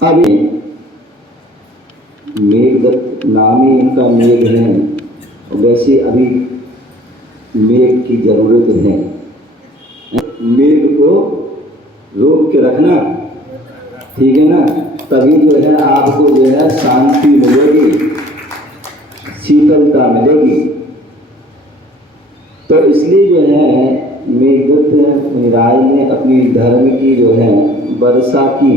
अभी मेघदत्त नाम ही इनका मेघ है, वैसे अभी मेघ की जरूरत है। मेघ को रोक के रखना, ठीक है ना, तभी जो है आपको जो है शांति मिलेगी, शीतलता मिलेगी। तो इसलिए जो है मेघदत्त राय ने अपनी धर्म की जो है वर्षा की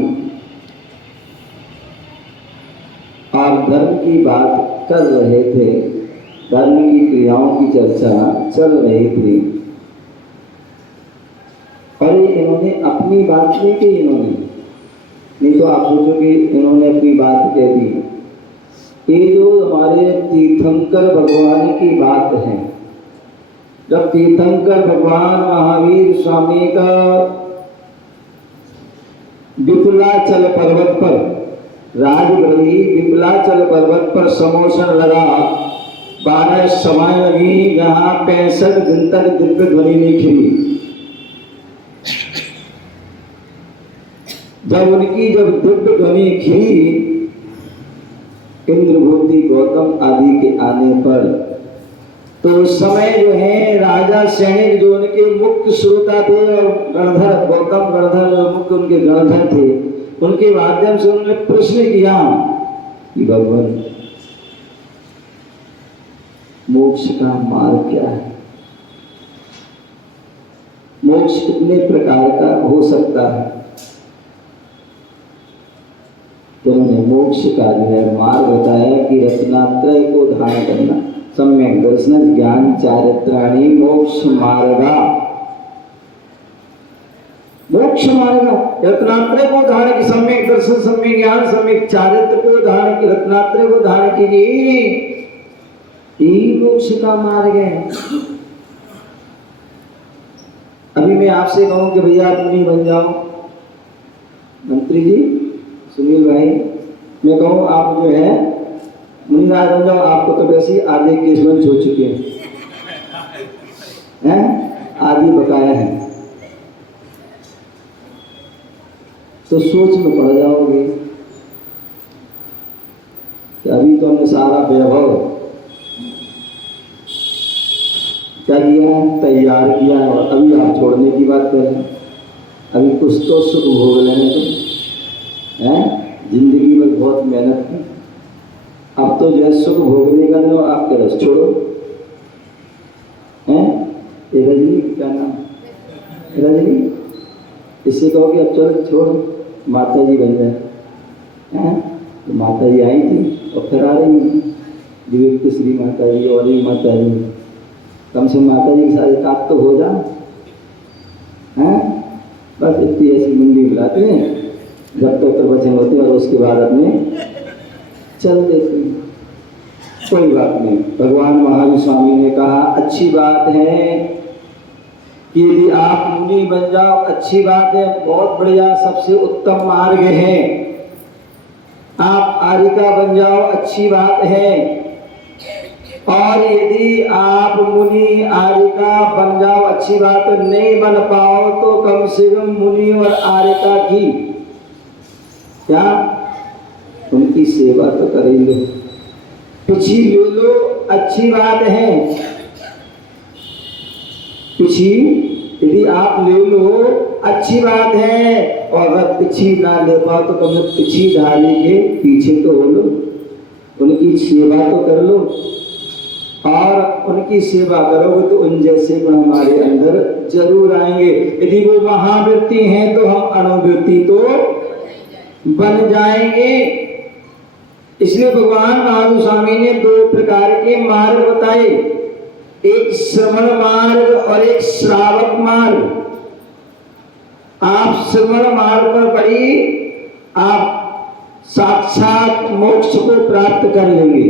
और धर्म की बात कर रहे थे, धर्म की क्रियाओं की चर्चा चल रही थी। और इन्होंने अपनी बात नहीं की, इन्होंने नहीं तो आप सोचो कि इन्होंने अपनी बात कह दी। ये जो हमारे तीर्थंकर भगवान की बात है, जब तीर्थंकर भगवान महावीर स्वामी का विपुलाचल पर्वत पर, राजगृही विपुलाचल पर्वत पर समोसन लगा, 12 समय लगी, जहां 65 दिन तक दिव्य ध्वनि नहीं खिली। जब दिव्य ध्वनि खिली, इंद्रभूति गौतम आदि के आने पर, तो उस समय जो है राजा सैनिक जो उनके मुख्य श्रोता थे और गणधर, गौतम गणधर जो मुख्य उनके गणधर थे, उनके माध्यम से उन्होंने प्रश्न किया कि भगवान मोक्ष का मार्ग क्या है, मोक्ष कितने प्रकार का हो सकता है। तो उन्होंने मोक्ष का जो है मार्ग बताया कि रत्नात्रय को धारण करना, सम्यक दर्शन ज्ञान चारित्राणि मोक्ष मार्गा, मोक्ष मार्ग रत्नात्रय को धारण की, सम्यक दर्शन, सम्यक ज्ञान, सम्यक चारित्र को धारण की, रत्नात्रय को धारण कीजिए, यही मोक्ष का मार्ग है। अभी मैं आपसे कहूं कि भैया आप मुनि बन जाओ, मंत्री जी सुनील भाई, मैं कहूं आप जो है मुनिराज बन जाओ, आपको तो वैसे ही आधे केस बंद हो चुके हैं, आदि बकाया है, तो सोच में पड़ जाओगे कि अभी तो हमने सारा वैभव क्या किया है, तैयार किया है, और अभी आप छोड़ने की बात कर रहे हैं। अभी कुछ तो सुख भोग लेने तो हैं, जिंदगी में बहुत मेहनत की, अब तो जो है सुख भोगने का जो आपके रस छोड़ो हैं। ये रजनी क्या नाम, रजनी, इससे कहो कि अब चलो छोड़ो, माता जी बन जाए हैं। तो माता जी आई थी और फिर आ रही हैं, दिव्य श्री माता जी और ही माता जी, कम से कम माता जी के साथ एकात तो हो जा हैं। बस इतनी ऐसी मुंडी बुलाते हैं जब तक प्रवचन होते हैं और उसके बाद अपने चल देते हैं, कोई बात नहीं। भगवान महावीर स्वामी ने कहा अच्छी बात है कि यदि आप मुनि बन जाओ, अच्छी बात है, बहुत बढ़िया, सबसे उत्तम मार्ग है। आप आर्यिका बन जाओ, अच्छी बात है, और यदि आप मुनि आर्यिका बन जाओ, अच्छी बात है, नहीं बन पाओ तो कम से कम मुनि और आर्यिका की क्या उनकी सेवा तो कर ही लो, पिछी ले लो, अच्छी बात है। पिछी यदि आप ले लो अच्छी बात है, और अगर पिछी ना ले पाओ तो कम पिछी ढाली के पीछे तो हो लो, उनकी सेवा तो कर लो, और उनकी सेवा करोगे तो उन जैसे गुण हमारे अंदर जरूर आएंगे। यदि वो महावृत्ति हैं तो हम अनुवृत्ति तो बन जाएंगे। इसलिए भगवान महावीर स्वामी ने 2 प्रकार के मार्ग बताए, एक श्रवण मार्ग और एक श्रावक मार्ग। आप श्रवण मार्ग पर बढ़ी, आप साक्षात मोक्ष को प्राप्त कर लेंगे,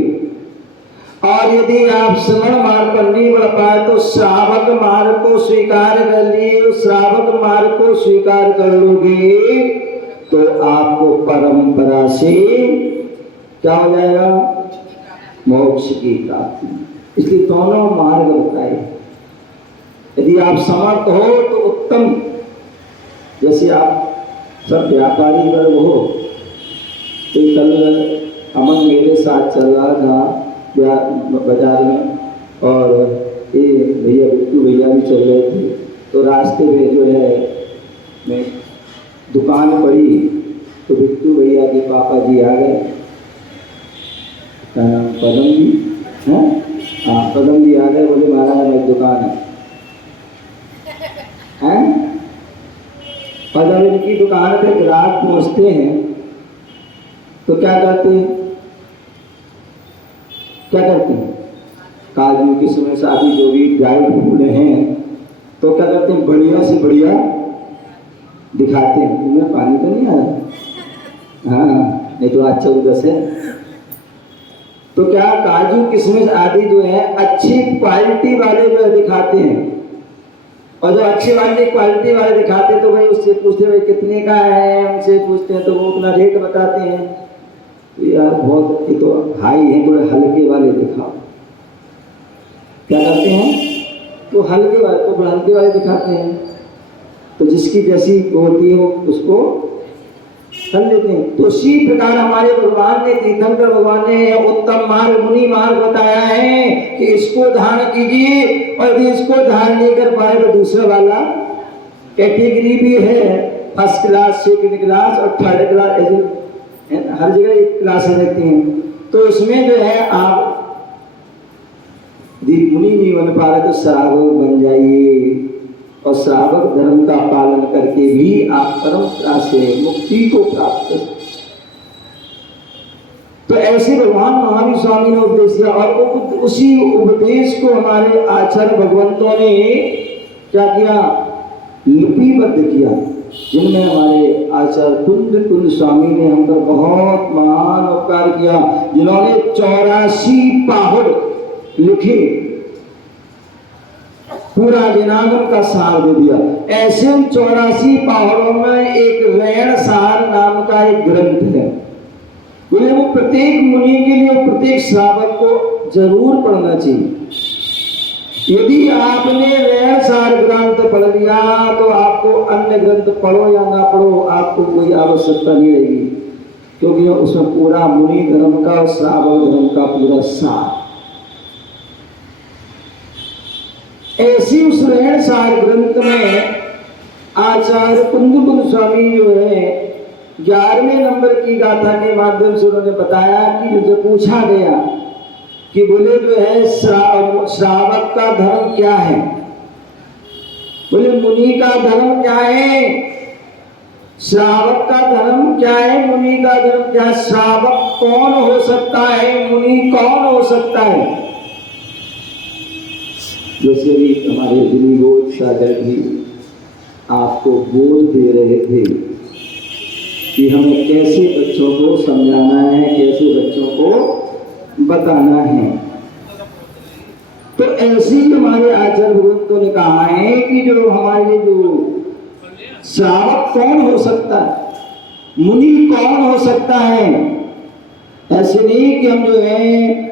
और यदि आप श्रवण मार्ग पर नहीं बढ़ पाए तो श्रावक मार्ग को स्वीकार कर लिए, श्रावक मार्ग को स्वीकार कर लोगे तो आपको परंपरा से क्या हो जाएगा, मोक्ष की प्राप्ति। इसलिए दोनों मार्ग बताए, यदि आप समर्थ हो तो उत्तम, जैसे आप सब व्यापारी वर्ग हो, तो कल अमन मेरे साथ चल रहा था बाजार में, और ये भैया बिट्टू भैया भी चल रहे थे। तो रास्ते में जो है मैं दुकान पड़ी, तो बिट्टू भैया के पापा जी आ गए। क्या नाम, पदम जी हैं? हाँ, पदम जी आ गए, बोले महाराज मेरी दुकान है। और जब इनकी दुकान पे ग्राहक पहुंचते हैं तो क्या करते हैं? काजू किशमिश आदि जो भी ड्राई फ्रूट हैं, तो क्या करते हैं? बढ़िया से बढ़िया दिखाते हैं। तुम्हें पानी तो नहीं आ रहा? हाँ, नहीं तो आज 14 है। तो क्या काजू किशमिश आदि जो है अच्छी क्वालिटी वाले जो है दिखाते हैं, और जो अच्छी वाली क्वालिटी वाले दिखाते हैं तो भाई उससे पूछते भाई कितने का है, हमसे पूछते हैं तो वो अपना रेट बताते हैं। तो यार बहुत ये तो हाई है, थोड़े हल्के वाले दिखाओ। क्या करते हैं? तो हल्के वाले दिखाते हैं। तो जिसकी जैसी होती है वो उसको कर लेते हैं। तो इसी प्रकार हमारे भगवान ने, तीर्थंकर भगवान ने उत्तम मार्ग, मुनि मार्ग बताया है कि इसको धारण कीजिए, और यदि इसको धारण नहीं कर पाए तो दूसरा वाला कैटेगरी भी है, फर्स्ट क्लास, सेकंड क्लास और थर्ड क्लास, ऐसे हर जगह क्लासेस रहती हैं। तो उसमें जो है आप यदि मुनि नहीं बन पा रहे तो श्रावक बन जाइए, और श्रावक धर्म का पालन करके भी आप परंपरा से मुक्ति को प्राप्त कर सकते। तो ऐसे भगवान महावीर स्वामी ने उपदेश दिया, और उसी उपदेश को हमारे आचार्य भगवंतों ने क्या किया? लिपिबद्ध किया, जिनमें हमारे आचार्य कुंद स्वामी ने हम पर बहुत महान उपकार किया, जिन्होंने 84 पाहुड़ लिखे, पूरा जनागम का सार दे दिया। ऐसे 84 पाहुड़ों में एक रैण सार नाम का एक ग्रंथ है, बोले वो प्रत्येक मुनि के लिए, प्रत्येक श्रावक को जरूर पढ़ना चाहिए। यदि आपने रैण सार ग्रंथ पढ़ लिया तो आपको अन्य ग्रंथ पढ़ो या ना पढ़ो आपको कोई आवश्यकता नहीं रहेगी, क्योंकि उसमें पूरा मुनि धर्म का और श्रावक धर्म का पूरा सार। ऐसी उस रैण सार ग्रंथ में आचार्य कुंद स्वामी जो है 11वें नंबर की गाथा के माध्यम से उन्होंने बताया कि जो पूछा गया कि बोले जो है श्रावक का धर्म क्या है, बोले मुनि का धर्म क्या है, श्रावक का धर्म क्या है, मुनि का धर्म क्या है, श्रावक कौन हो सकता है, मुनि कौन हो सकता है। जैसे भी हमारे दिल्ली बोध सागर भी आपको बोध दे रहे थे कि हमें कैसे बच्चों को समझाना है, कैसे बच्चों को बताना है। तो ऐसे ही हमारे आचार्य भगवंतों ने कहा है कि जो हमारे जो श्रावक कौन हो सकता है, मुनि कौन हो सकता है। ऐसे नहीं कि हम जो है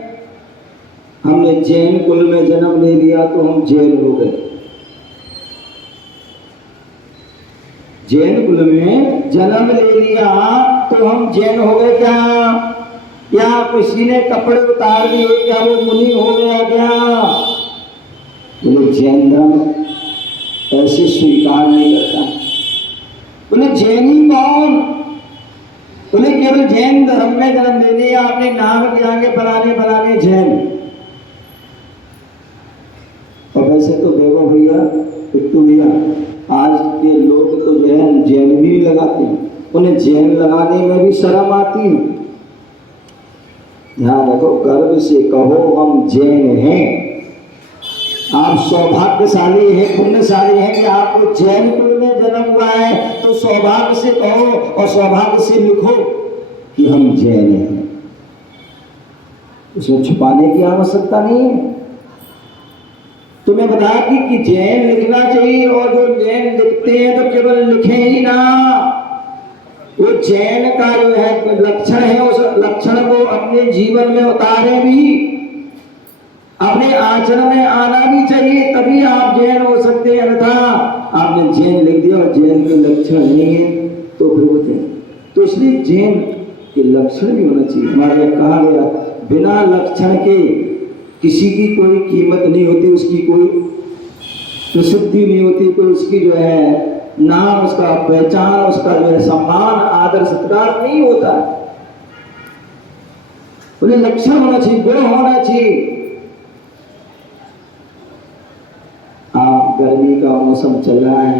हमने जैन कुल में जन्म ले लिया तो हम जैन हो गए। जैन कुल में जन्म ले लिया तो हम जैन हो गए क्या, या किसी ने कपड़े उतार दिए क्या वो मुनि हो गया क्या। बोले जैन धर्म ऐसे स्वीकार नहीं करता। बोले जैनी कौन, बोले केवल जैन धर्म में जन्म ले लिया आपने, नाम के आगे फलाने जैन। और वैसे तो बेगो भैया, पिट्टू भैया, आज के लोग तो जो है जैन भी लगाते हैं, उन्हें जैन लगाने में भी शर्म आती है। ध्यान रखो, गर्व से कहो हम जैन हैं। आप सौभाग्यशाली हैं, पुण्यशाली हैं कि आपको जैन कुल में जन्म हुआ है, तो सौभाग्य से कहो और सौभाग्य से लिखो कि हम जैन हैं। उसमें छुपाने की आवश्यकता नहीं है। तुम्हें बताया कि जैन लिखना चाहिए, और जो जैन लिखते हैं तो केवल लिखे ही ना, वो जैन का जो है लक्षण है उस लक्षण को अपने जीवन में उतारे भी, अपने आचरण में आना भी चाहिए, तभी आप जैन हो सकते हैं। अन्यथा आपने जैन लिख दिया और जैन के लक्षण नहीं है तो फिर होते हैं। तो इसलिए जैन उसके लक्षण भी होना चाहिए। हमारे यहाँ कहा गया बिना लक्षण के किसी की कोई कीमत नहीं होती, उसकी कोई प्रसिद्धि नहीं होती, कोई उसकी जो है नाम, उसका पहचान, उसका जो है सम्मान आदर सत्कार नहीं होता। बोले लक्षण होना चाहिए, गुण होना चाहिए। गर्मी का मौसम चल रहा है,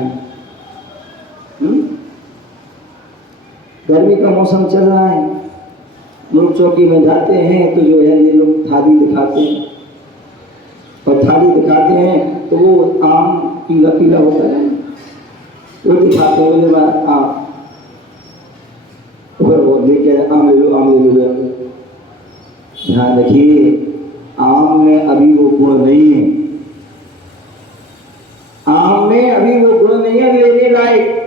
गर्मी का मौसम चल रहा है, लोग चौकी में जाते हैं तो जो है ये लोग थाली दिखाते हैं, और थाली दिखाते हैं तो वो आम पीला पीला होता है, वो दिखाते हैं, बोले आम, फिर वो लेके आम ले लो, आम ले लो। ध्यान रखिए, आम में अभी वो गुण नहीं है, आम में अभी वो गुण नहीं है लेने लायक।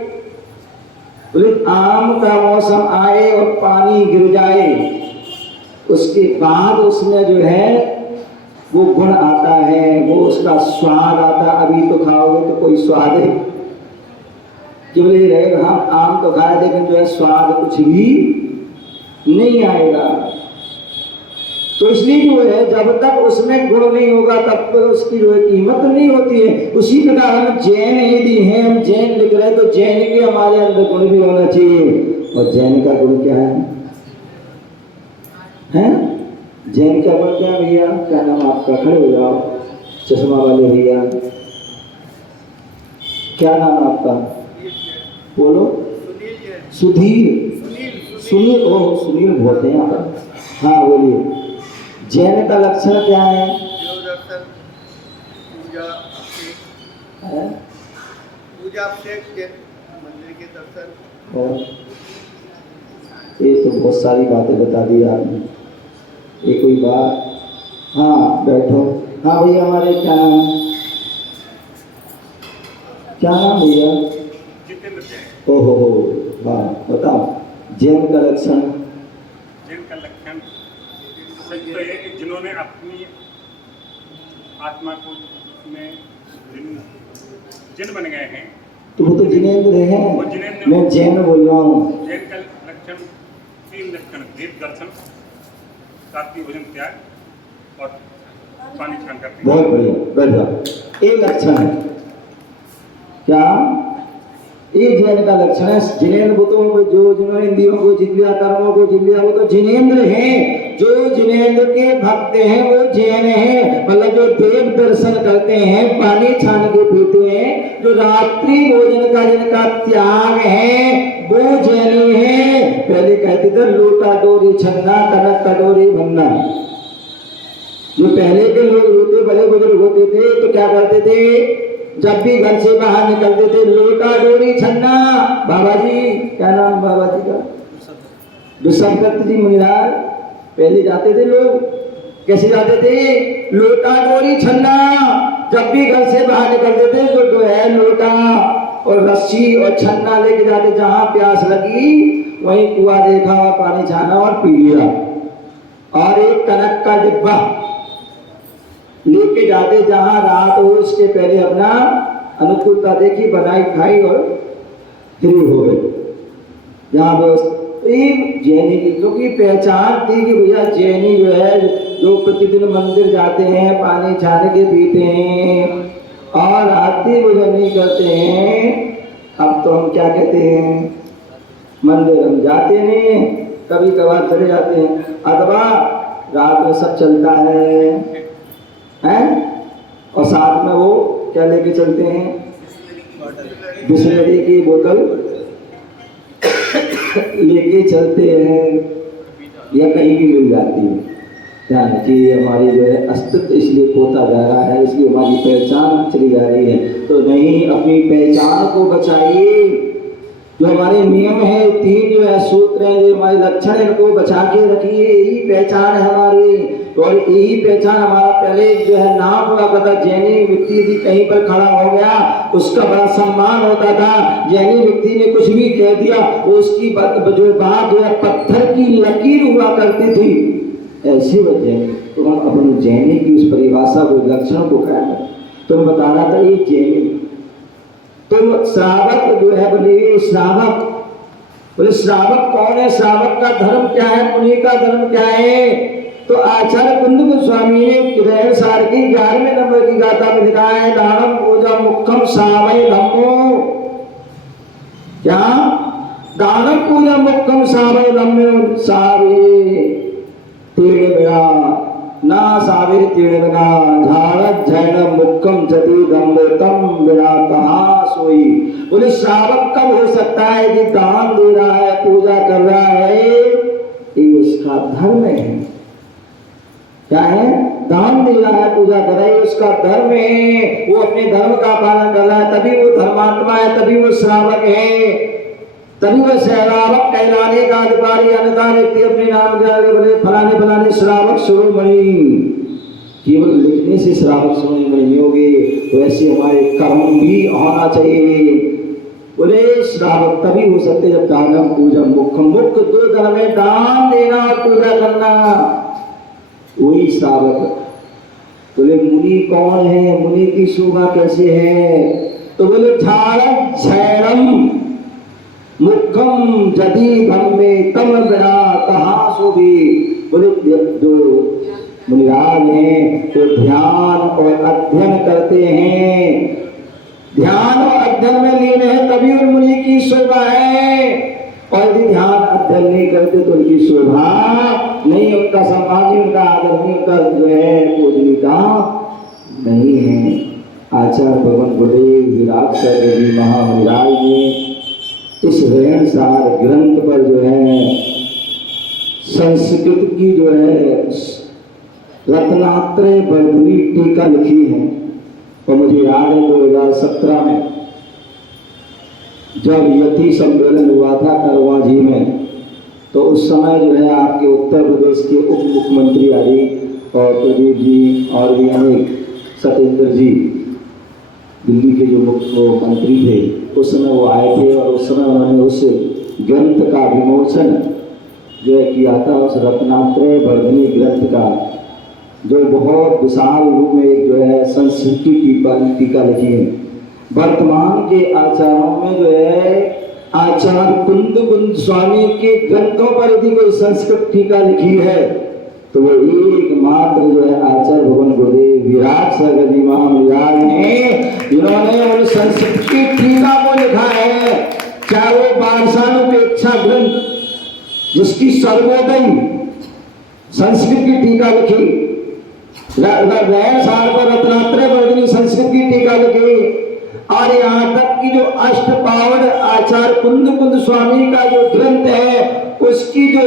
बोले आम का मौसम आए और पानी गिर जाए, उसके बाद उसमें जो है वो गुण आता है, वो उसका स्वाद आता है। अभी तो खाओगे तो कोई स्वाद है कि बोले रहेगा, हाँ आम तो खाए लेकिन जो है स्वाद कुछ भी नहीं आएगा। तो इसलिए जो है जब तक उसमें गुण नहीं होगा तब तक उसकी जो है कीमत नहीं होती है। उसी प्रकार हम जैन यदि हैं, हम जैन लिख रहे हैं तो जैन के हमारे अंदर गुण भी होना चाहिए। और जैन का गुण क्या है? जैन का गुण क्या भैया? क्या नाम आपका? खड़े हो जाओ, चश्मा वाले भैया, क्या नाम आपका? बोलो। सुधीर। सुनील। ओह सुनील बहुत है यहाँ पर। हाँ बोलिए, जैन का लक्षण क्या है? पूजा मंदिर के दर्शन। और ये तो बहुत सारी बातें बता दी आपने, ये कोई बात? हाँ बैठो। हाँ भैया, हमारे क्या नाम? क्या नाम भैया? ओहो हो, हाँ बताओ जैन का लक्षण। जैन का लक्षण तो ये कि जिन्होंने अपनी आत्मा को में जिन बन गए हैं, तो वो तो जिनेंद्र हैं, मैं जैन बोल रहा हूँ। जैन का लक्षण 3 लक्षण: देव दर्शन, सात्विक भोजन त्याग और पानी छान करते। बहुत बढ़िया, बढ़िया। एक लक्षण है क्या? ये जैन का लक्षण है। जिनेंद्र बुतों को, जो जिन्होंने इंद्रियों को जीत लिया, कर्मों को जीत लिया, वो तो जिनेंद्र हैं। जो जिनेंद्र के भक्त हैं वो जैन हैं। मतलब जो देव दर्शन करते हैं, पानी छान के पीते हैं, जो रात्रि भोजन का जिनका त्याग है वो जैनी है। पहले कहते थे लोटा डोरी छन्ना, कनक कटोरी भन्ना। जो पहले के लोग होते, बड़े बुजुर्ग होते थे तो क्या करते थे? जब भी घर से बाहर निकलते थे, लोटा डोरी छन्ना। बाबा जी, क्या नाम बाबा जी का? विश्वदत्त जी मुनिराज। पहले जाते थे लोग, कैसे जाते थे? लोटा डोरी छन्ना। जब भी घर से बाहर निकलते थे तो जो है लोटा और रस्सी और छन्ना लेके जाते, जहां प्यास लगी वहीं कुआं देखा और पानी छाना और पी लिया। और एक कनक का डिब्बा लेके जाते, जहां रात हो उसके पहले अपना अनुकूलता देखी, बनाई खाई और फ्री हो गए। जहाँ जैनी की क्योंकि पहचान थी कि भैया जैनी जो है, जो प्रतिदिन मंदिर जाते हैं, पानी छान के पीते हैं और रात्रि भोजन नहीं करते हैं। अब तो हम क्या कहते हैं, मंदिर हम जाते नहीं हैं, कभी कभार चले जाते हैं, अथवा रात में सब चलता है और साथ में वो क्या लेके चलते हैं? बिस्लरी की बोतल लेके चलते हैं या कहीं भी मिल जाती है। ध्यान रखिए, हमारी जो है अस्तित्व इसलिए खोता जा रहा है, इसलिए हमारी पहचान चली जा रही है। तो नहीं, अपनी पहचान को बचाइए। जो हमारे नियम है, 3 जो है सूत्र हैं, जो हमारे लक्षण है, इनको बचा के रखिए। यही पहचान है हमारी। और यही पहचान हमारा पहले जो है नाम हुआ करता। जैनी व्यक्ति यदि कहीं पर खड़ा हो गया, उसका बड़ा सम्मान होता था। जैनी व्यक्ति ने कुछ भी कह दिया, वो उसकी जो बात जो है पत्थर की लकीर हुआ करती थी। ऐसी वजह तो हम अपने जैनी की उस परिभाषा को, लक्षण को क्या है तो मैं बता रहा था, ये जैनी। तो श्रावक जो है, बोले श्रावक बोले श्रावक कौन है, श्रावक का धर्म क्या है, मुनि का धर्म क्या है? तो आचार्य कुंद गोस्वामी ने ग्रहण सार की 11वें नंबर की गाथा में लिखा है, दानम पूजा मुखम सावय धम्मो। क्या? दानम पूजा मुखम सावय धम्मो। सावे तीर्ण बिना ना साविर तीर्ण बिना झाड़त झैण मुक्कम जति दम्बोतम बिना कहा सोई। बोले श्रावक कब हो सकता है कि दान दे रहा है, पूजा कर रहा है, ये उसका धर्म है। क्या है? दान दे रहा है, पूजा कर रहा है, उसका धर्म है, वो अपने धर्म का पालन कर रहा है, तभी वो धर्मात्मा है, तभी वो श्रावक है, तभी वह श्रावक कहलाने का अधिकारी। अन्यथा व्यक्ति अपने नाम के आगे बोले फलाने फलाने श्रावक शिरोमणि, केवल लिखने से श्रावक शिरोमणि नहीं होगे, वैसे हमारे कर्म भी होना चाहिए। बोले श्रावक तभी हो सकते जब दानम पूजा मुख्य मुख्य दो धर्म है, दान देना और पूजा करना, वही श्रावक। बोले मुनि कौन है, मुनि की शोभा कैसे है? तो बोले झाड़म झैणम मुखम जदि धम्मे तम बिना कहा शोभी। बोले जो मुनिराज हैं तो ध्यान और अध्ययन करते हैं, ध्यान और अध्ययन में लीन है, तभी उन मुनि की शोभा है। और यदि ध्यान अध्ययन नहीं करते तो उनकी शोभा नहीं, उनका सम्मान नहीं, उनका आदर नहीं, उनका जो है पूजनीयता नहीं है। आचार्य भगवान बोले विराट जी महामुनिराज ने इस रहनसार ग्रंथ पर जो है संस्कृत की जो है रत्नात्रय वर्धनी टीका लिखी है। और मुझे याद है 2017 में जब यति सम्मेलन हुआ था करवा जी में, तो उस समय जो है आपके उत्तर प्रदेश के उप मुख्यमंत्री आदि और प्रदीप जी और भी अनेक सत्येंद्र जी दिल्ली के जो मुख्यमंत्री थे, उस समय वो आए थे और उस समय उन्होंने उस ग्रंथ का विमोचन जो है किया था, उस रत्नात्रय वर्धनी ग्रंथ का, जो बहुत विशाल रूप में एक जो है संस्कृत की टीका लिखी है। वर्तमान के आचार्यों में जो है आचार्य कुंद गोस्वामी के ग्रंथों पर यदि कोई संस्कृत टीका लिखी है तो वो एकमात्र जो है आचार्य भगवान गुरुदेव विराट सागर जी महामुनिराज हैं, जिन्होंने उन संस्कृत की टीका को लिखा है। चाहे वो बारसानुपेक्षा ग्रंथ जिसकी सर्वोदय संस्कृत की टीका लिखी, सार पर रत्नात्रय वर्धनी संस्कृत की टीका लिखी, और यहाँ तक कि जो अष्टपावड़ आचार्य कुंद गोस्वामी का जो ग्रंथ है उसकी जो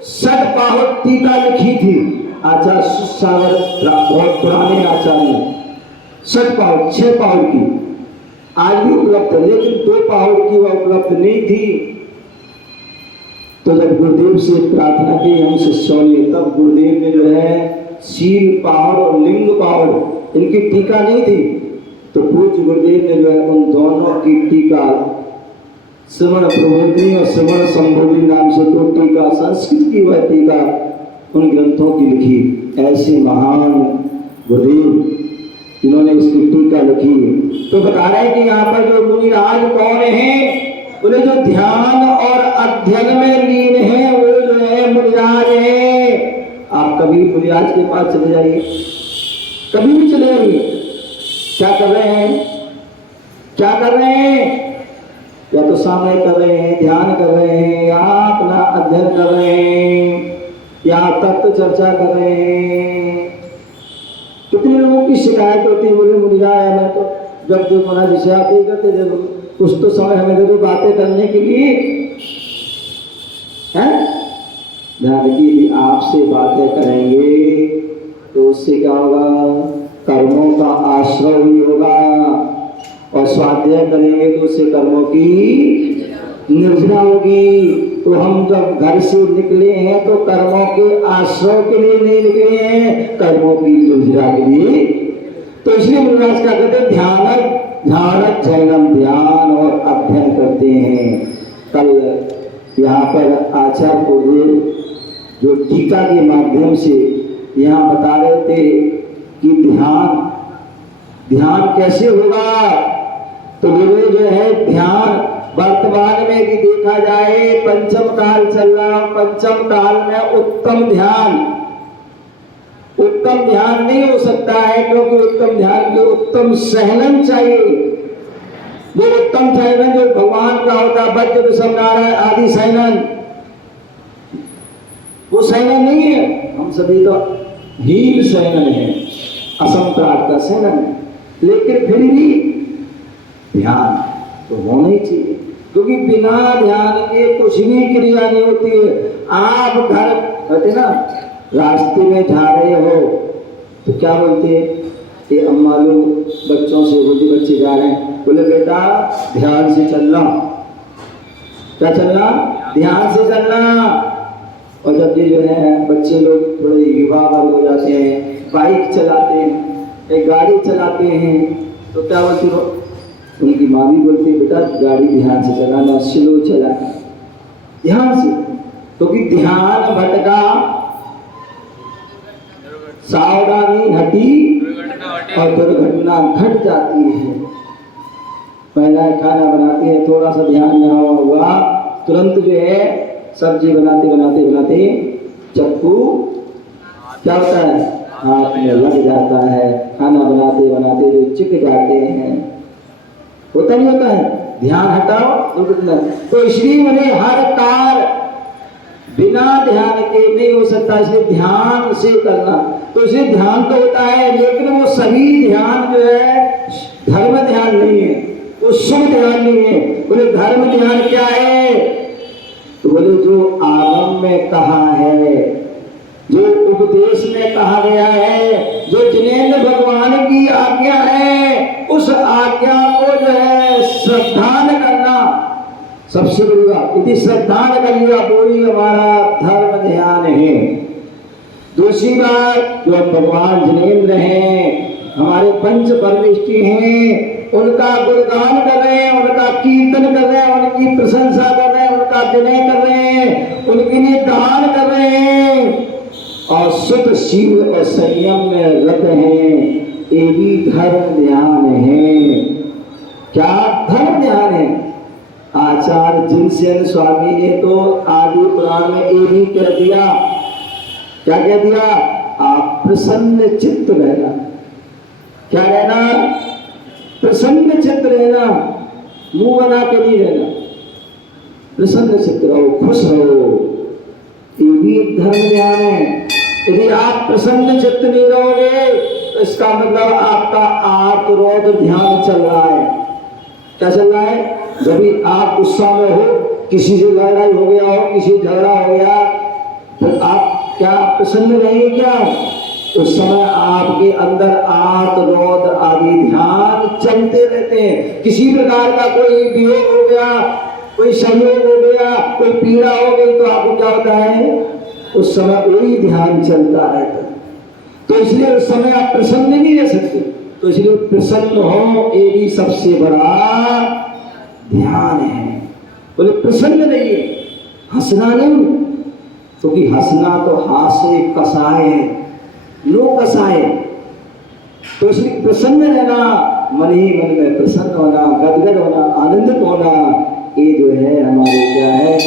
षटपावड़ टीका लिखी थी आचार्य सुसागर, बहुत पुराने आचार्य, षटपावड़ 6 पावड़ की आज भी उपलब्ध है, लेकिन 2 पावड़ की वह उपलब्ध नहीं थी। तो जब गुरुदेव से प्रार्थना की हम शिष्यों ने, तब गुरुदेव ने जो है शील पावड़ और लिंग पावड़ इनकी टीका नहीं थी, तो पूज्य गुरुदेव ने जो है उन दोनों की टीका श्रवण प्रबोधिनी और श्रवण संबोधि नाम से 2 टीका, संस्कृत की वह टीका उन ग्रंथों की लिखी। ऐसे महान गुरुदेव जिन्होंने इसकी टीका लिखी। तो बता रहे हैं कि यहाँ पर जो मुनिराज कौन है, बोले जो ध्यान और अध्ययन में लीन है वो जो है मुनिराज है। आप कभी मुनिराज के पास चले जाइए, कभी भी चले जाइए, क्या कर रहे हैं, क्या कर रहे हैं? या तो सामने कर रहे हैं, ध्यान कर रहे हैं, या अपना अध्ययन कर रहे हैं, या तत्व चर्चा कर रहे हैं। कितने लोगों की शिकायत होती है, बोले मुनिराज मैं तो जब देखो ना जिसे आप ही करते थे, कुछ तो समय हमें दे दो बातें करने के लिए, हैं? ध्यान रखिए, आपसे बातें करेंगे तो उससे क्या होगा, कर्मों का आश्रय ही होगा, और स्वाध्याय करेंगे तो उससे कर्मों की निर्जना होगी। तो हम जब घर से निकले हैं तो कर्मों के आश्रय के लिए नहीं निकले हैं, कर्मों की निर्जना के लिए। तो इसलिए मुनिराज क्या कहते हैं, ध्यान जैनम, ध्यान और अध्ययन करते हैं। कल यहाँ पर आचार्य गुरुदेव जो टीका के माध्यम से यहाँ बता रहे थे कि ध्यान कैसे होगा, तो बोले जो है ध्यान वर्तमान में भी देखा जाए पंचम काल चल रहा, पंचम काल में उत्तम ध्यान नहीं हो सकता है, क्योंकि उत्तम ध्यान के उत्तम सहलन चाहिए। जो उत्तम सहलन जो भगवान का होता है, वज्र वृषभ नारायण आदि सहलन, वो सहलन नहीं है। हम सभी तो हीन सहलन है, असंप्राप्त का सहलन है, लेकिन फिर भी ध्यान तो होना ही चाहिए, क्योंकि बिना ध्यान के कुछ भी क्रिया नहीं होती है। आप घर कहते ना, रास्ते में जा रहे हो तो क्या बोलते हैं, ये अम्मा लोग बच्चों से बोलते, बच्चे जा रहे हैं, बोले बेटा ध्यान से चलना। क्या चलना? ध्यान से चलना। और जब ये जो है बच्चे लोग थोड़े युवा वर्ग हो जाते हैं, बाइक चलाते हैं, एक गाड़ी चलाते हैं, तो क्या बोलती हो, उनकी माँ भी बोलती है बेटा गाड़ी ध्यान से चलाना, स्लो चलाना, ध्यान से, क्योंकि ध्यान भटका सावधानी हटी और दुर्घटना घट जाती है। पहला खाना बनाते हैं, थोड़ा सा ध्यान न हुआ, तुरंत जो है सब्जी बनाते बनाते बनाते चक्कू क्या होता है, हाथ में लग जाता है। खाना बनाते बनाते जो चिक जाते हैं, होता नहीं होता है, ध्यान हटाओ दुर्घटना। तो इसलिए मैंने हर कार्य बिना ध्यान के नहीं हो सकता, इसलिए ध्यान से करना। तो इसलिए ध्यान तो होता है, लेकिन वो सही ध्यान जो है धर्म ध्यान नहीं है, वो शुभ ध्यान नहीं है। बोले धर्म ध्यान क्या है? तो बोले जो आगम में कहा है, जो उपदेश में कहा गया है, जो जिनेंद्र भगवान की आज्ञा है, उस आज्ञा को जो है श्रद्धान करना सबसे बड़ी बात। यदि श्रद्धान कर लिया वो ही हमारा धर्म ध्यान है। दूसरी बात, जो भगवान जिनेंद्र हैं, हमारे पंच परमेष्टि हैं, उनका गुणगान कर रहे हैं, उनका कीर्तन कर रहे हैं, उनकी प्रशंसा कर रहे हैं, उनका विनय कर रहे हैं, उनके लिए दान कर रहे हैं और शुद्ध शिव और संयम में रत हैं, ये भी धर्म ध्यान है। क्या धर्म ध्यान है? आचार्य जिनसेन स्वामी ने तो आदि पुराण में ये भी कह दिया, क्या कह दिया? आप प्रसन्न चित्त रहना। क्या रहना? प्रसन्न चित्त रहना, मुंह बना के नहीं रहना, प्रसन्न चित्त रहो, खुश रहो, ये भी धर्म ध्यान है। यदि आप प्रसन्न चित्त नहीं रहोगे तो इसका मतलब आपका आत्मरोध ध्यान चल रहा है। क्या चल रहा है? जब भी आप गुस्सा में हो, किसी से लड़ाई हो गया हो, किसी झगड़ा हो गया, फिर आप क्या प्रसन्न रहेंगे? क्या उस समय आपके अंदर आत्मरोध आदि ध्यान चलते रहते हैं। किसी प्रकार का कोई वियोग हो गया, कोई संयोग हो गया, कोई पीड़ा हो गई, तो आपको क्या होता है? उस समय वही ध्यान चलता रहता है। तो इसलिए उस समय आप प्रसन्न नहीं रह सकते। तो इसलिए प्रसन्न हो, ये भी सबसे बड़ा ध्यान है। बोले प्रसन्न रहिए, हंसना नहीं, क्योंकि हंसना तो हास्य कसाय है, लो कसाय। तो इसलिए प्रसन्न रहना, मन ही मन में प्रसन्न होना, गदगद होना, आनंदित होना, ये जो है हमारे क्या है?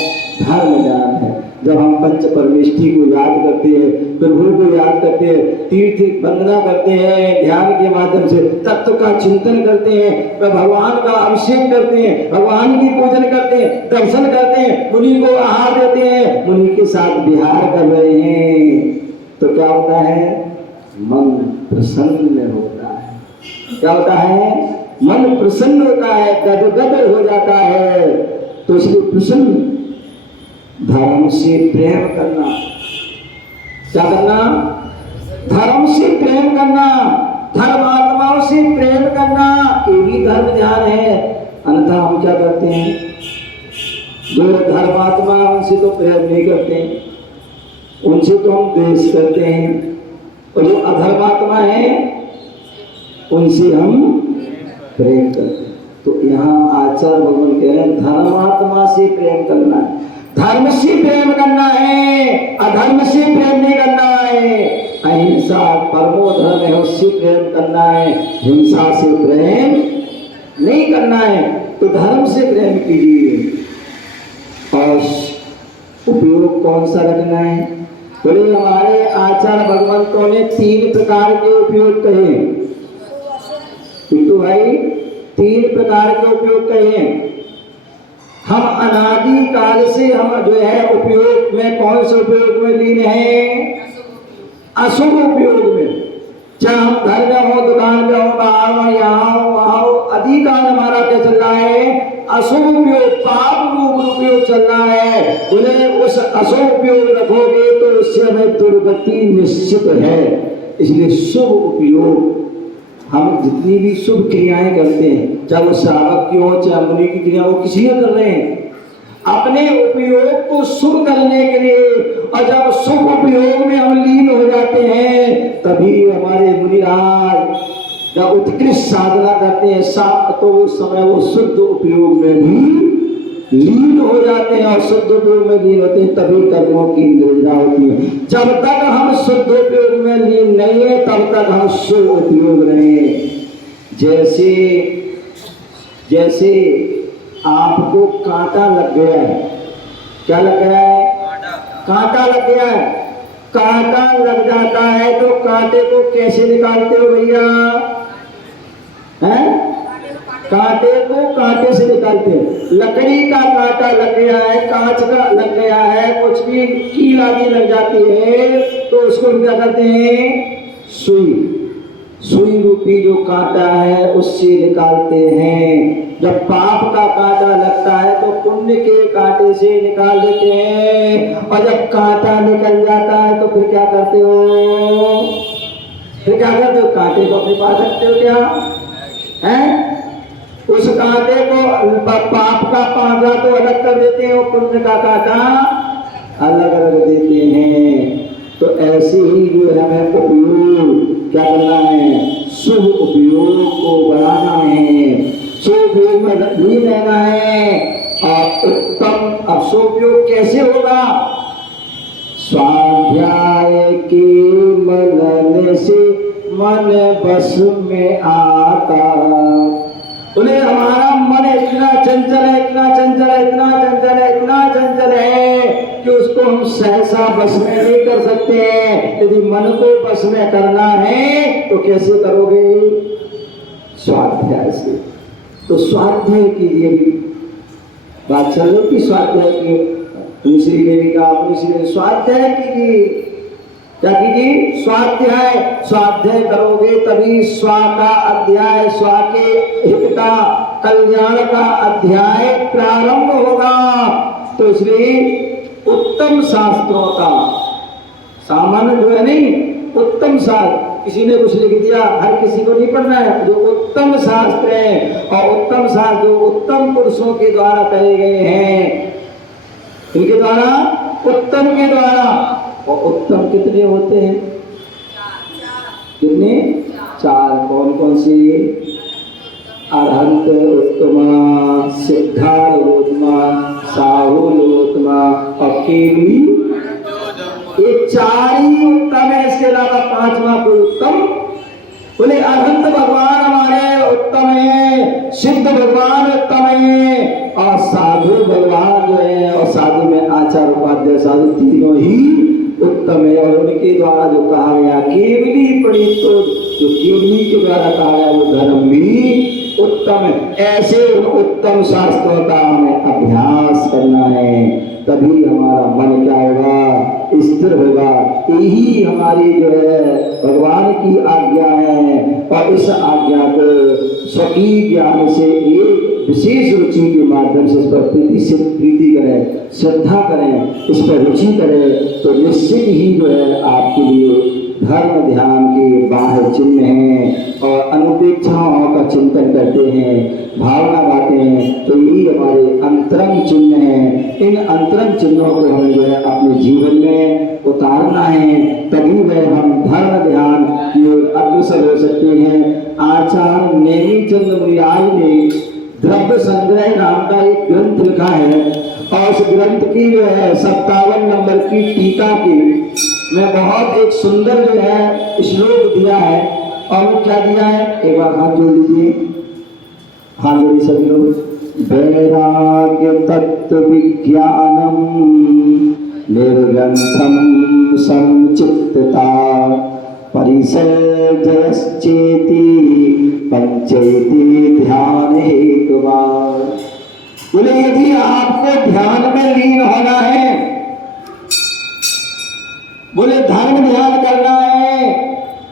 धर्म ज्ञान है। जब हम पंच परमेष्टि को याद करते हैं, प्रभु को याद करते हैं, तीर्थ वंदना करते हैं, ध्यान के माध्यम से तत्व का चिंतन करते हैं, भगवान का अभिषेक करते हैं, भगवान की पूजन करते हैं, दर्शन करते हैं, मुनि को आहार देते हैं, मुनि के साथ विहार कर रहे हैं, तो क्या होता है? मन प्रसन्न होता है। क्या होता है? मन प्रसन्न होता है, गदगद हो जाता है। तो इसलिए प्रसन्न, धर्म से प्रेम करना। क्या करना? धर्म से प्रेम करना, धर्मात्माओं से प्रेम करना, ये भी धर्म ध्यान है। अन्यथा हम क्या करते हैं? जो धर्मात्मा उनसे तो प्रेम नहीं करते, उनसे तो हम द्वेष करते हैं, और जो अधर्मात्मा है उनसे हम प्रेम करते हैं। तो यहाँ आचार्य भगवान कह रहे हैं धर्मात्मा से प्रेम करना है, धर्म से प्रेम करना है, अधर्म से प्रेम नहीं करना है। अहिंसा परमो धर्म है, उससे प्रेम करना है, हिंसा से प्रेम नहीं करना है। तो धर्म से ग्रहण कीजिए। और उपयोग कौन सा रखना है? बोले हमारे आचार्य भगवंतों ने 3 प्रकार के उपयोग कहे। तो भाई 3 प्रकार के उपयोग कहे। हम अनादि काल से हम जो है उपयोग में कौन से उपयोग में लीन हैं? अशुभ उपयोग में। चाहे हम घर में हो, दुकान में हो, बाहर हो, यहाँ हो, वहाँ हो, अधिकाल हमारा क्या चल रहा है? अशुभ उपयोग, पाप रूप उपयोग चल रहा है। बोले उस अशुभ उपयोग रखोगे तो उससे हमें दुर्गति निश्चित है। इसलिए शुभ उपयोग, हम जितनी भी शुभ क्रियाएं करते हैं, चाहे वो श्रावक की हो, चाहे मुनि की क्रिया, वो किसी कर रहे हैं अपने उपयोग को शुभ करने के लिए। और जब शुभ उपयोग में हम लीन हो जाते हैं, तभी हमारे मुनिराज जब उत्कृष्ट साधना करते हैं तो उस समय वो शुद्ध उपयोग में भी लीन हो जाते हैं। और शुद्ध उपयोग में लीन होते हैं तभी कर्मों की निर्जा होती है। जब तक हम शुद्ध उपयोग में लीन नहीं है, तब तक हम शुभ उपयोग रहे। जैसे आपको कांटा लग गया है। क्या लग गया है? कांटा लग गया है। कांटा लग जाता है तो कांटे को कैसे निकालते हो भैया? हैं? कांटे को कांटे से निकालते हो। लकड़ी का कांटा लग गया है, कांच का लग गया है, कुछ भी कील आदि लग जाती है तो उसको क्या करते हैं? सुई रूपी जो कांटा है उससे निकालते हैं। जब पाप का कांटा लगता है तो पुण्य के कांटे से निकाल देते हैं। और जब कांटा निकल जाता है तो फिर क्या करते हो? कांटे को अपने पास रखते हो क्या? हैं? उस कांटे को पाप का पांजा तो अलग कर देते हैं, और पुण्य का कांटा अलग अलग देते हैं। तो ऐसे ही जो है हमें उपयोग क्या करना है? शुभ उपयोग को बढ़ाना है, शुभ उपयोग में लीन रहना है। और उत्तम अब शुभ उपयोग कैसे होगा? स्वाध्याय के मनन से मन बस में आता। बोले हमारा मन इतना चंचल है, इतना चंचल है, इतना चंचल है, इतना चंचल है कि उसको हम सहसा बस में नहीं कर सकते हैं। यदि मन को बस में करना है तो कैसे करोगे? स्वाध्याय से। तो स्वाध्याय कीजिए। बात चल रही थी स्वाध्याय की, दूसरी ने भी कहा अपनी स्वाध्याय कीजिए। क्या कीजिए? स्वाध्याय करोगे तभी स्वा का अध्याय, स्वा के हित का, कल्याण का अध्याय प्रारंभ होगा। तो इसलिए उत्तम शास्त्रों का, सामान्य जो है नहीं, उत्तम शास्त्र किसी ने कुछ लिख दिया, हर किसी को नहीं पढ़ना है। जो उत्तम शास्त्र है, और उत्तम शास्त्र जो उत्तम पुरुषों के द्वारा कहे गए हैं, इनके द्वारा, उत्तम के द्वारा। और उत्तम कितने होते हैं? कितने? 4। कौन कौन से? अरहंत उत्तमा, सिद्धार्थ उत्तमा, साहुल उत्तमा और केवली। ये 4 ही उत्तम है, इसके अलावा 5वां कोई उत्तम। बोले अरहंत भगवान हमारे उत्तम है, सिद्ध भगवान उत्तम है, और साधु भगवान जो है, और साधु में आचार्य उपाध्याय साधु तीनों ही उत्तम है। और उनके द्वारा जो कहा गया केवली पढ़ी, तो जो केवली के द्वारा कहा गया वो धर्म भी उत्तम है। ऐसे उत्तम शास्त्रों का हमें अभ्यास करना है, तभी हमारा मन क्या होगा? स्थिर होगा। यही हमारी जो है भगवान की आज्ञा है। और इस आज्ञा को स्वकीय ज्ञान से एक विशेष रुचि के माध्यम से इस पर प्रीति करें, श्रद्धा करें, इस पर रुचि करें, तो निश्चित ही जो है आपके लिए धर्म ध्यान के बाह्य चिन्ह हैं। और अनुपेक्षाओं का चिंतन करते हैं, भावना गाते हैं, तो यही हमारे अंतरंग चिन्ह हैं। इन अंतरंग चिन्हों को हमें जो है अपने जीवन में उतारना है, तभी वह हम धर्म ध्यान की ओर अग्रसर हो सकते हैं। आचार्य नेमिचंद मुनिराज ने द्रव्य संग्रह नाम का एक ग्रंथ लिखा है, और उस ग्रंथ की जो है 57 नंबर की टीका की में बहुत एक सुंदर जो है श्लोक दिया है। और वो क्या दिया है? एक बार हाथ जोड़ लीजिए, हाथ जोड़िए सभी लोग। वैराग्य तत्व विज्ञानम निर्ग्रंथम संचित्तता परिसर्जयश्चेति पंचैति ध्यान हेतुवा। बोले यदि आपको ध्यान में लीन होना है, बोले धर्म ध्यान करना है,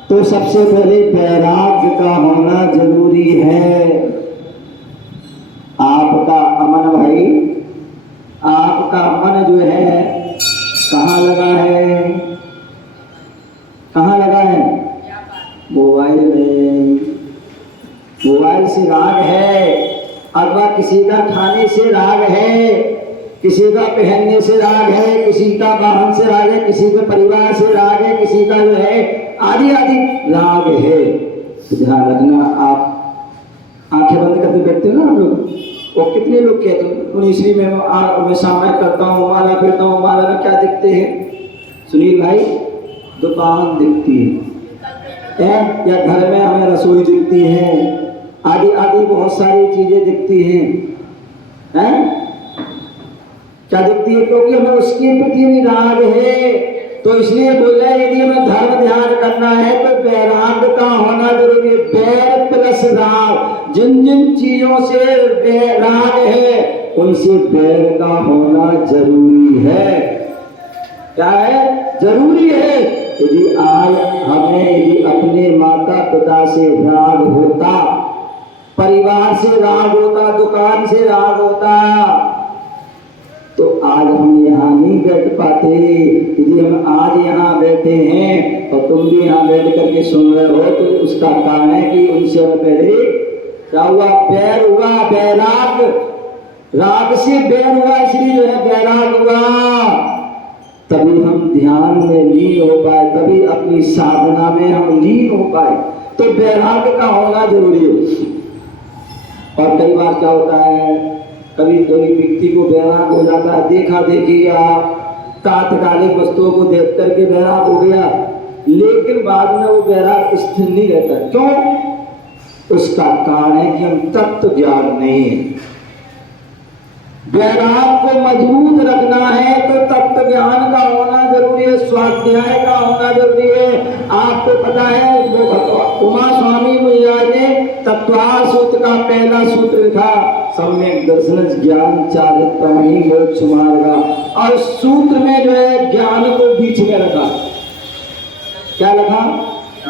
तो सबसे पहले वैराग्य का होना जरूरी है। आपका अमन भाई, आपका मन जो है कहाँ लगा है? कहाँ लगा है? मोबाइल में। मोबाइल से राग है, अथवा किसी का खाने से राग है, किसी का पहनने से राग है, किसी का वाहन से राग है, किसी के परिवार से राग है, किसी का जो है आदि आदि राग है। तो ध्यान रखना, आप आंखें बंद करके बैठते हो ना आप लोग, वो कितने लोग कहते हैं उन्नीसवीं में मैं सामने करता हूँ, माला फिरता हूँ, माला में क्या दिखते हैं सुनील भाई? दुकान दिखती है, या घर में हमें रसोई दिखती है, आदि आदि बहुत सारी चीजें दिखती हैं, हैं? क्या दिखती है? क्योंकि हमें उसके प्रति भी राग है। तो इसलिए बोल रहे यदि हमें धर्म ध्यान करना है तो वैराग्य का होना जरूरी है। वैर प्लस राग, जिन जिन चीजों से राग है उनसे वैर का होना जरूरी है। क्या है? जरूरी है। यदि आज हमें यदि अपने माता पिता से राग होता, परिवार से राग होता, दुकान से राग होता, तो आज हम यहाँ नहीं बैठ पाते। यदि हम आज यहाँ बैठे हैं और तुम भी यहाँ बैठ करके सुन रहे हो, तो उसका कारण है कि उनसे पहले क्या हुआ? बैर हुआ, बैराग, राग से बैर हुआ, इसलिए जो है बैराग हुआ। तभी हम ध्यान में लीन हो पाए, तभी अपनी साधना में हम लीन हो पाए। तो बैराग का होना जरूरी है। और कई बार क्या होता है, कभी कभी व्यक्ति को बैराग हो जाता है, देखा देखी या तात्कालिक वस्तुओं को देख करके बैराग हो गया, लेकिन बाद में वो बैराग स्थिर नहीं रहता। क्यों? उसका कारण है कि हम तत्व ज्ञान नहीं है। बैराग को मजबूत रखना है तो तत्व ज्ञान का होना जरूरी है, स्वाध्याय का होना जरूरी है। आपको पता है वो उमा स्वामी मुनिया ने तत्वार सूत्र का पहला सूत्र लिखा, सम्यक दर्शन ज्ञान चारित्रम ही मोक्ष मार्गा। और सूत्र में जो है ज्ञान को बीच में रखा। क्या लिखा?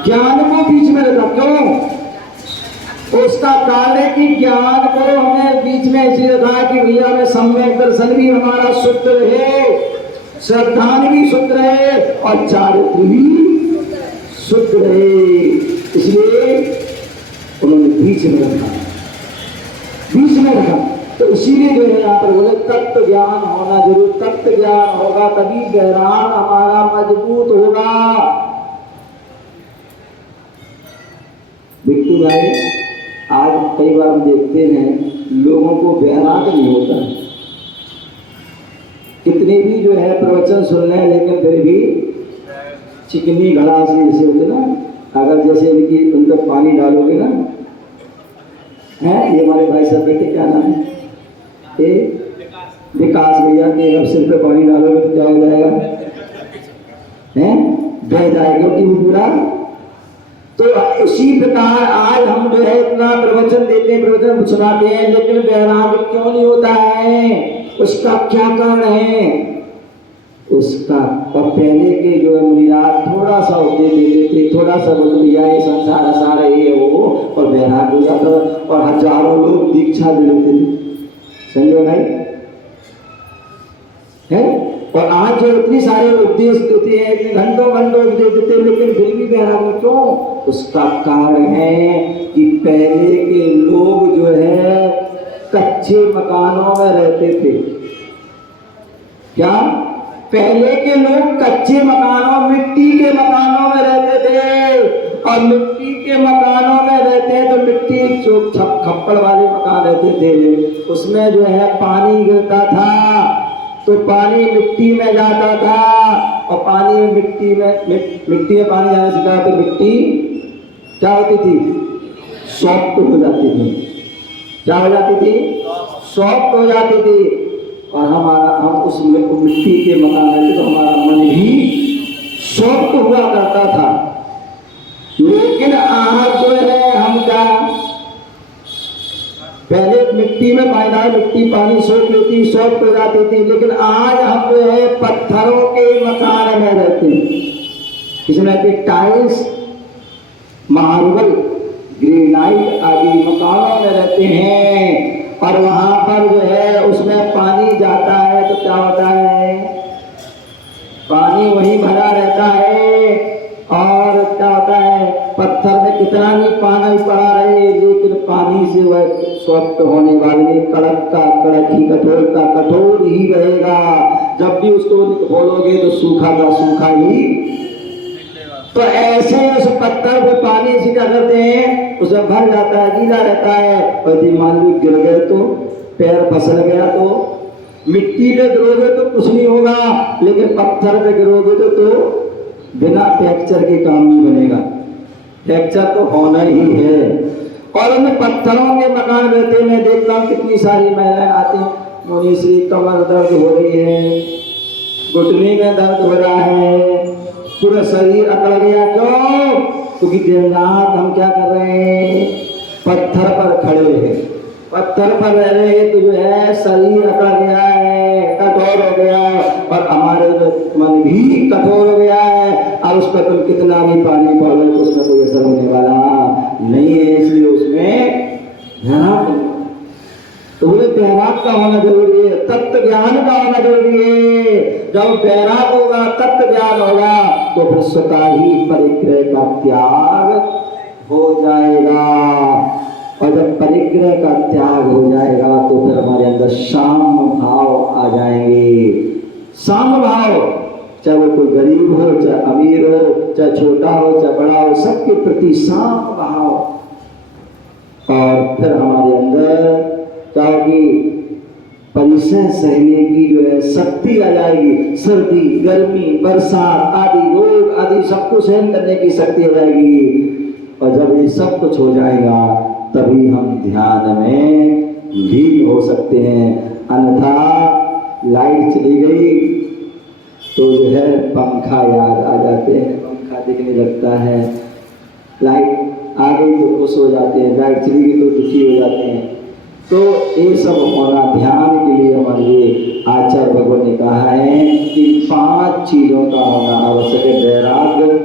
ज्ञान को बीच में रखा। क्यों? उसका कारण है कि ज्ञान को हमें बीच में इसलिए रखा कि भैया में सम्यक दर्शन भी हमारा सूत्र है, श्रद्धान भी सूत्र है और चारित्र भी सूत्र है। इसलिए उन्होंने बीच में रखा, बीच में रखा। तो इसीलिए जो है यहाँ पर बोले तत्व ज्ञान होना जरूर। तत्व ज्ञान होगा तभी वैराग हमारा मजबूत होगा। बिट्टू भाई, आज कई बार हम देखते हैं लोगों को वैराग नहीं होता है, कितने भी जो है प्रवचन सुन रहे हैं, लेकिन फिर भी चिकनी घड़ा से जैसे होते ना, अगर जैसे इनकी उन तक पानी डालोगे ना, है ये हमारे भाई साहब बेटे क्या नाम है, ये विकास भैया के, अब सिर पे पानी डालोगे तो क्या हो जाएगा? हैं? बह जाएगा कि वो पूरा। तो उसी प्रकार आज हम जो है इतना प्रवचन देते हैं, प्रवचन सुनाते हैं, लेकिन वैराग क्यों नहीं होता है? उसका क्या कारण है? उसका और पहले के जो है मुनिराज थोड़ा सा उपदेश दे देते, थोड़ा सा बोलते भैया ये संसार सारा ये वो, और वैराग हो जाता और हजारों लोग दीक्षा दे देते थे। समझो भाई है? और आज जो इतनी सारे उपदेश देते हैं, इतने घंटों घंटों उपदेश देते हैं, लेकिन फिर भी वैराग क्यों? उसका कारण है कि पहले के लोग जो है कच्चे मकानों में रहते थे। क्या? पहले के लोग कच्चे मकानों, मिट्टी के मकानों में रहते थे, और मिट्टी के मकानों में रहते हैं तो मिट्टी जो खप्पड़ वाले मकान रहते थे, उसमें जो है पानी गिरता था तो पानी मिट्टी में जाता था, और पानी में मिट्टी में पानी जाने से क्या तो मिट्टी क्या होती थी? सॉफ्ट हो जाती थी। क्या हो जाती थी? सॉफ्ट हो जाते थे और हम उस मिट्टी के मकान में थे तो हमारा मन भी सॉफ्ट हुआ करता था। लेकिन आज जो है हम क्या, पहले मिट्टी में पायदार मिट्टी पानी सोख लेती सॉफ्ट हो जाती थी, लेकिन आज हम जो है पत्थरों के मकान में रहते हैं। इसमें कि टाइल्स, मार्बल, ग्रेनाइट आदि मकानों में रहते हैं और वहां पर जो है उसमें पानी जाता है तो क्या होता है, पानी वहीं भरा रहता है और क्या होता है, पत्थर में कितना भी पानी पड़ा रहे लेकिन पानी से वह सॉफ्ट होने वाले कड़क का कड़क ही, कठोर का कठोर ही रहेगा। जब भी उसको खोलोगे तो सूखा का सूखा ही। तो ऐसे उस पत्थर को पानी से क्या करते हैं, उसमें भर जाता है, गीला रहता है। और यदि मान लो गिर गए तो, पैर फिसल गया तो, मिट्टी पे गिरोगे तो कुछ नहीं होगा, लेकिन पत्थर पे गिरोगे तो बिना टेक्सचर के काम नहीं बनेगा। टेक्सचर तो होना ही है। और उन पत्थरों के मकान रहते, मैं देखता हूँ कितनी सारी महिलाएं आती हैं, मुझे श्री कमर दर्द हो रही है, घुटने में दर्द हो रहा है, पूरा शरीर अकड़ गया। क्यों? क्योंकि दिन रात हम क्या कर रहे हैं, पत्थर पर खड़े हैं, पत्थर पर रह रहे हैं तो जो है शरीर अकड़ गया है, कठोर हो गया और हमारे मन भी कठोर हो गया है। और उस पर तुम कितना भी पानी पालो तो उसमें कोई असर होने वाला नहीं है। इसलिए उसमें ध्यान, तो बोले बैराग का होना जरूरी है, तत्व ज्ञान का होना जरूरी है। जब बैराग होगा, तत्व ज्ञान होगा तो फिर स्वतः ही परिग्रह का त्याग हो जाएगा। और जब परिग्रह का त्याग हो जाएगा तो फिर हमारे अंदर साम भाव आ जाएंगे। साम भाव, चाहे वो कोई गरीब हो, चाहे अमीर हो, चाहे छोटा हो, चाहे बड़ा हो, सबके प्रति साम भाव। और फिर हमारे अंदर क्या होगी, परिसर सहने की जो है शक्ति आ जाएगी। सर्दी, गर्मी, बरसात आदि, रोग आदि सबको सहन करने की शक्ति आ जाएगी। और जब ये सब कुछ हो जाएगा तभी हम ध्यान में लीन हो सकते हैं। अन्यथा लाइट चली गई तो जो है पंखा याद आ जाते हैं, पंखा दिखने लगता है। लाइट आ गई तो खुश हो जाते हैं, लाइट चली गई तो दुखी हो जाते हैं। तो ये सब होना ध्यान के लिए हमारे आचार्य भगवान ने कहा है कि 5 चीजों का होना आवश्यक है। वैराग्य,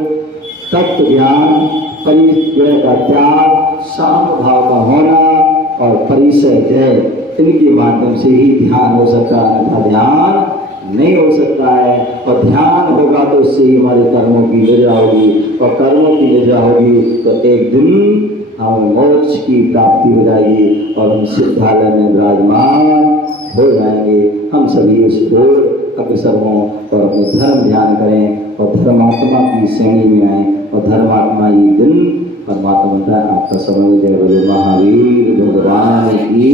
तत्व ज्ञान, परिग्रह का त्याग, साम भाव का होना और परिसर जय। इनके माध्यम से ही ध्यान हो सकता है, ध्यान नहीं हो सकता है। और ध्यान होगा तो उससे ही हमारे कर्मों की निद्रा होगी और कर्मों की निद्रा होगी तो एक दिन हमें मोक्ष की प्राप्ति हो जाएगी और हम सिद्धालय में विराजमान हो जाएंगे। हम सभी उस ओर अग्रसर हों और अपने धर्म ध्यान करें और धर्मात्मा की श्रेणी में आए। और धर्मात्मा ये दिन परमात्मा का आपका समय जय बोलो महावीर भगवान की।